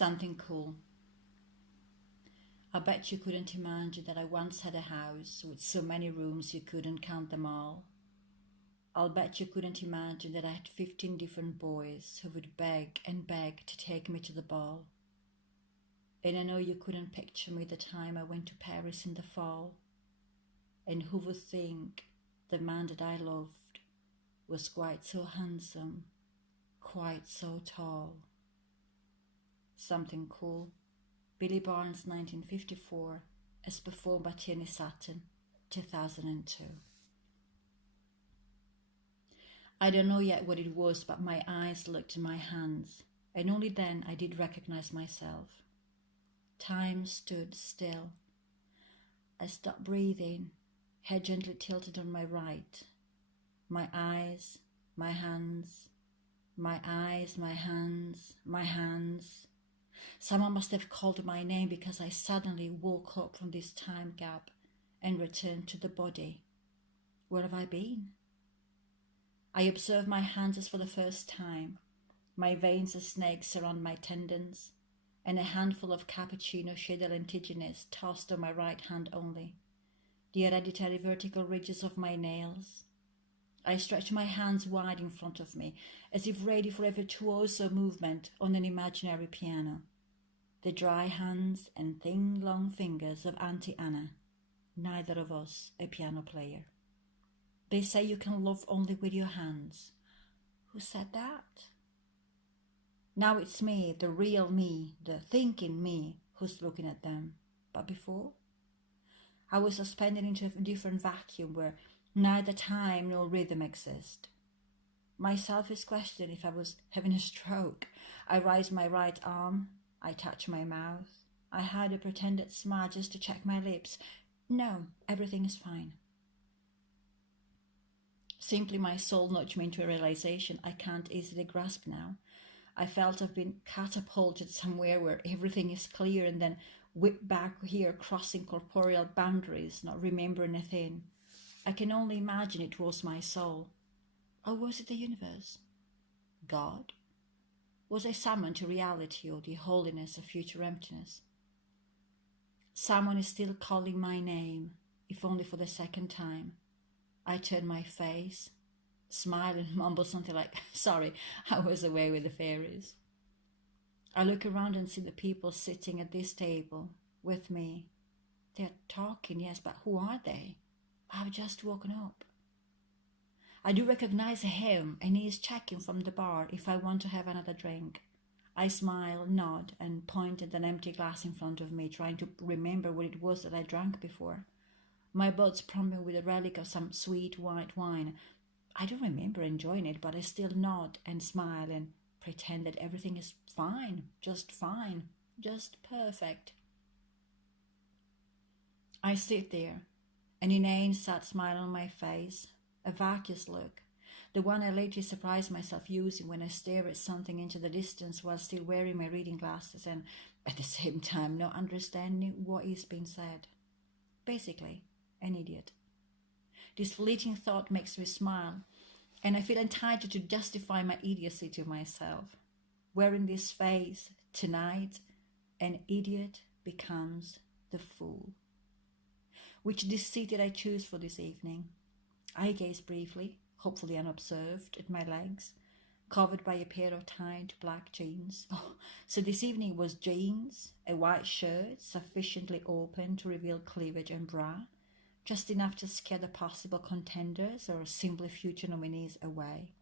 Something cool. I bet you couldn't imagine that I once had a house with so many rooms you couldn't count them all. I'll bet you couldn't imagine that I had 15 different boys who would beg and beg to take me to the ball. And I know you couldn't picture me the time I went to Paris in the fall. And who would think the man that I loved was quite so handsome, quite so tall. Something cool. Billy Barnes, 1954, as performed by Tierney Sutton, 2002. I don't know yet what it was, but my eyes looked in my hands, and only then I did recognize myself. Time stood still. I stopped breathing, head gently tilted on my right. My eyes, my hands, my eyes, my hands, my hands. Someone must have called my name because I suddenly woke up from this time gap and returned to the body. Where have I been? I observed my hands as for the first time, my veins as snakes around my tendons, and a handful of cappuccino shaded lentiginous tossed on my right hand only, the hereditary vertical ridges of my nails. I stretched my hands wide in front of me, as if ready for a virtuoso movement on an imaginary piano. The dry hands and thin, long fingers of Auntie Anna, neither of us a piano player. They say you can love only with your hands. Who said that? Now it's me, the real me, the thinking me, who's looking at them. But before? I was suspended into a different vacuum where neither time nor rhythm exist. My selfish question if I was having a stroke. I raised my right arm. I touched my mouth. I had a pretended smile just to check my lips. No, everything is fine. Simply my soul nudged me into a realization I can't easily grasp now. I felt I've been catapulted somewhere where everything is clear and then whipped back here, crossing corporeal boundaries, not remembering a thing. I can only imagine it was my soul. Or was it the universe? God? Was I summoned to reality or the holiness of future emptiness? Someone is still calling my name, if only for the second time. I turn my face, smile and mumble something like, sorry, I was away with the fairies. I look around and see the people sitting at this table with me. They're talking, yes, but who are they? I've just woken up. I do recognize him, and he is checking from the bar if I want to have another drink. I smile, nod, and point at an empty glass in front of me, trying to remember what it was that I drank before. My boat's pumping with a relic of some sweet white wine. I don't remember enjoying it, but I still nod and smile and pretend that everything is fine, just perfect. I sit there, an inane, sad smile on my face, a vacuous look, the one I lately surprised myself using when I stare at something into the distance while still wearing my reading glasses and, at the same time, not understanding what is being said. Basically, an idiot. This fleeting thought makes me smile, and I feel entitled to justify my idiocy to myself. Wearing this face, tonight, an idiot becomes the fool. Which deceit did I choose for this evening? I gaze briefly, hopefully unobserved, at my legs, covered by a pair of tight black jeans. Oh, so this evening was jeans, a white shirt sufficiently open to reveal cleavage and bra, just enough to scare the possible contenders or simply future nominees away.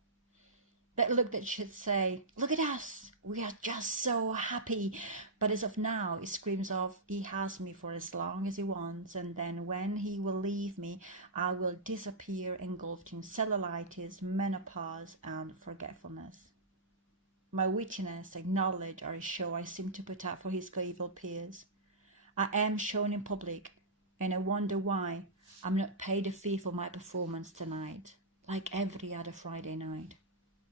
That look that should say, look at us, we are just so happy, but as of now it screams of, he has me for as long as he wants, and then when he will leave me, I will disappear engulfed in cellulitis, menopause, and forgetfulness. My wittiness and knowledge are a show I seem to put up for his evil peers. I am shown in public, and I wonder why I'm not paid a fee for my performance tonight, like every other Friday night.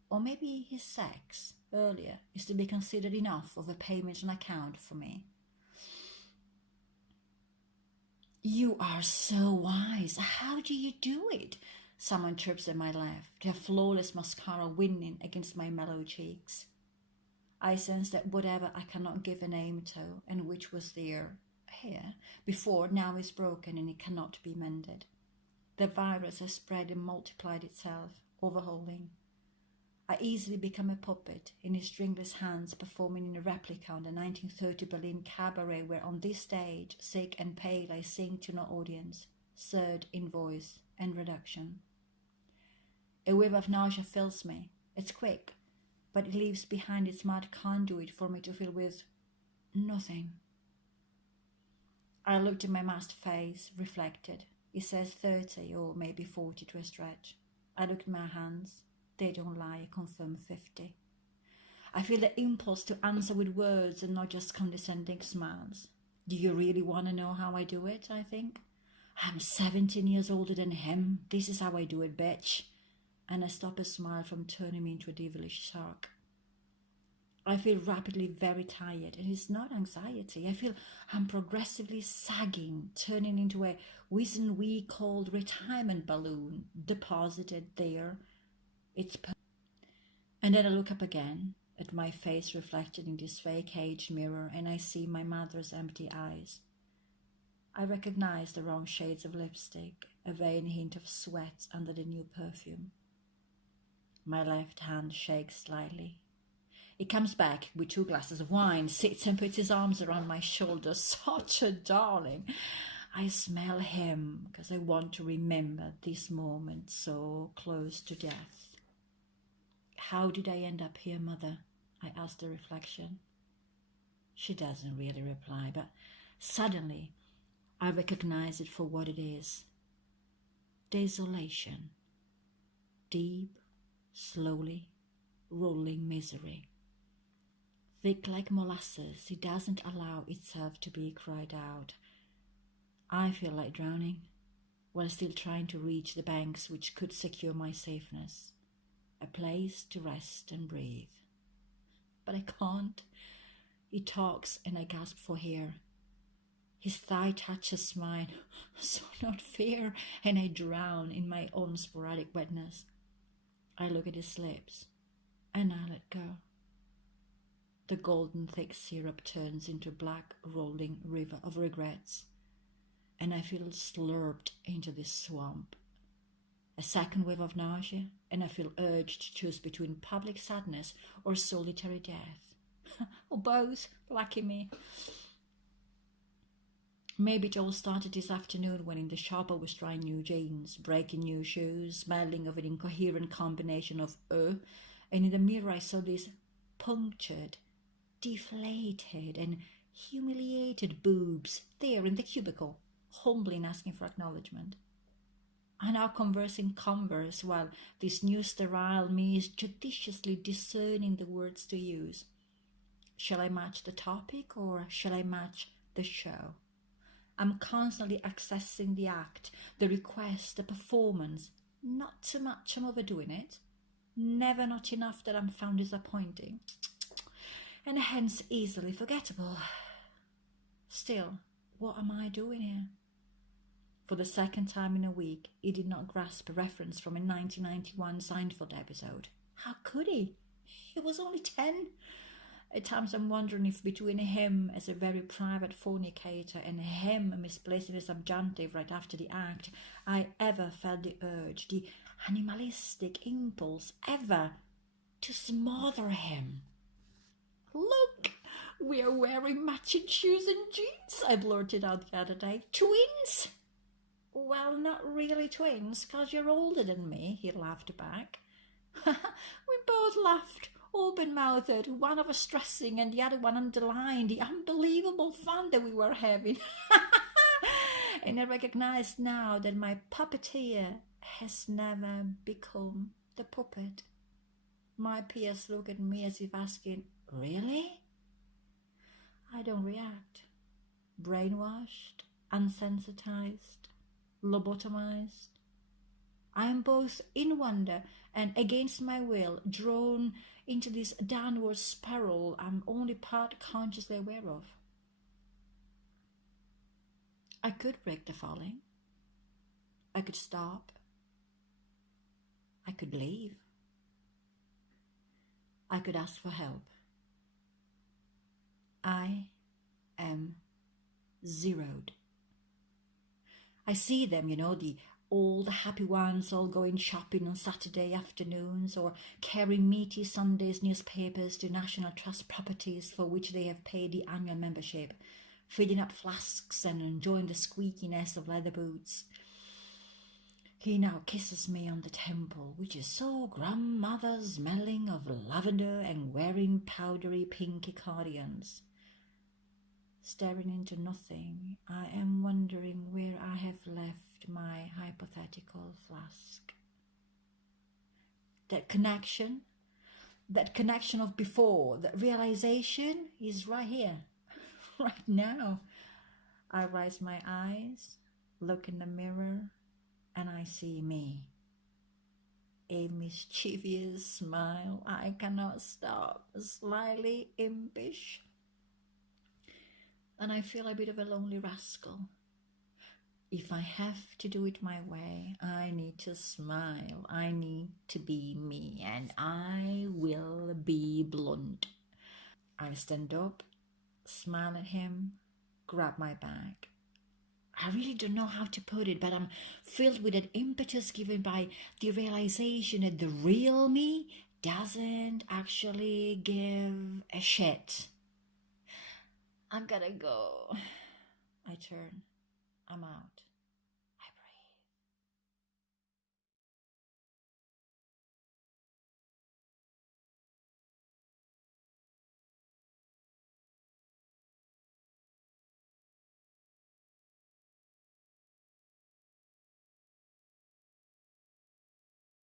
Or maybe his sex earlier is to be considered enough of a payment on account for me. You are so wise. How do you do it? Someone chirps at my left, their flawless mascara winning against my mellow cheeks. I sensed that whatever I cannot give a name to, and which was there, here, before, now is broken and it cannot be mended. The virus has spread and multiplied itself, overhauling. I easily become a puppet in his stringless hands, performing in a replica on the 1930 Berlin cabaret, where on this stage, sick and pale, I sing to no audience, surd in voice and reduction. A wave of nausea fills me. It's quick, but it leaves behind its mad conduit for me to fill with nothing. I looked at my masked face, reflected. It says 30 or maybe 40 to a stretch. I looked at my hands. They don't lie, I confirm 50. I feel the impulse to answer with words and not just condescending smiles. Do you really want to know how I do it, I think? I'm 17 years older than him. This is how I do it, bitch. And I stop a smile from turning me into a devilish shark. I feel rapidly very tired, and it's not anxiety. I feel I'm progressively sagging, turning into a wizened-wee cold retirement balloon, deposited there. And then I look up again at my face reflected in this fake aged mirror, and I see my mother's empty eyes. I recognize the wrong shades of lipstick, a vain hint of sweat under the new perfume. My left hand shakes slightly. He comes back with 2 glasses of wine, sits and puts his arms around my shoulders. Such a darling. I smell him because I want to remember this moment so close to death. How did I end up here, Mother? I asked the reflection. She doesn't really reply, but suddenly I recognize it for what it is. Desolation. Deep, slowly rolling misery. Thick like molasses, it doesn't allow itself to be cried out. I feel like drowning, while still trying to reach the banks which could secure my safeness, a place to rest and breathe. But I can't. He talks and I gasp for air. His thigh touches mine, so not fair, and I drown in my own sporadic wetness. I look at his lips, and I let go. The golden thick syrup turns into a black rolling river of regrets, and I feel slurped into this swamp. A second wave of nausea, and I feel urged to choose between public sadness or solitary death. Or both, lucky me. Maybe it all started this afternoon when in the shop I was trying new jeans, breaking new shoes, smelling of an incoherent combination of and in the mirror I saw these punctured, deflated and humiliated boobs there in the cubicle, humbly asking for acknowledgement. I now converse in converse while this new sterile me is judiciously discerning the words to use. Shall I match the topic or shall I match the show? I'm constantly accessing the act, the request, the performance. Not too much I'm overdoing it. Never not enough that I'm found disappointing. And hence easily forgettable. Still, what am I doing here? For the second time in a week, he did not grasp a reference from a 1991 Seinfeld episode. How could he? He was only 10. At times I'm wondering if between him as a very private fornicator and him misplacing the subjunctive right after the act, I ever felt the urge, the animalistic impulse ever to smother him. Look, we are wearing matching shoes and jeans, I blurted out the other day. Twins? Well, not really twins, 'cause you're older than me, he laughed back. We both laughed, open-mouthed, one of us stressing and the other one underlined the unbelievable fun that we were having. And I recognized now that my puppeteer has never become the puppet. My peers look at me as if asking, really? I don't react. Brainwashed, unsensitized, lobotomized. I am both in wonder and against my will drawn into this downward spiral I'm only part consciously aware of. I could break the falling. I could stop. I could leave. I could ask for help. I am zeroed. I see them, the old happy ones all going shopping on Saturday afternoons or carrying meaty Sunday's newspapers to National Trust properties for which they have paid the annual membership, filling up flasks and enjoying the squeakiness of leather boots. He now kisses me on the temple, which is so grandmother smelling of lavender and wearing powdery pinky cardigans. Staring into nothing, I am wondering where I have left my hypothetical flask. That connection of before, that realization is right here, right now. I raise my eyes, look in the mirror, and I see me. A mischievous smile I cannot stop, slyly impish. And I feel a bit of a lonely rascal. If I have to do it my way, I need to smile. I need to be me, and I will be blunt. I stand up, smile at him, grab my bag. I really don't know how to put it, but I'm filled with an impetus given by the realization that the real me doesn't actually give a shit. I gotta go. I turn. I'm out.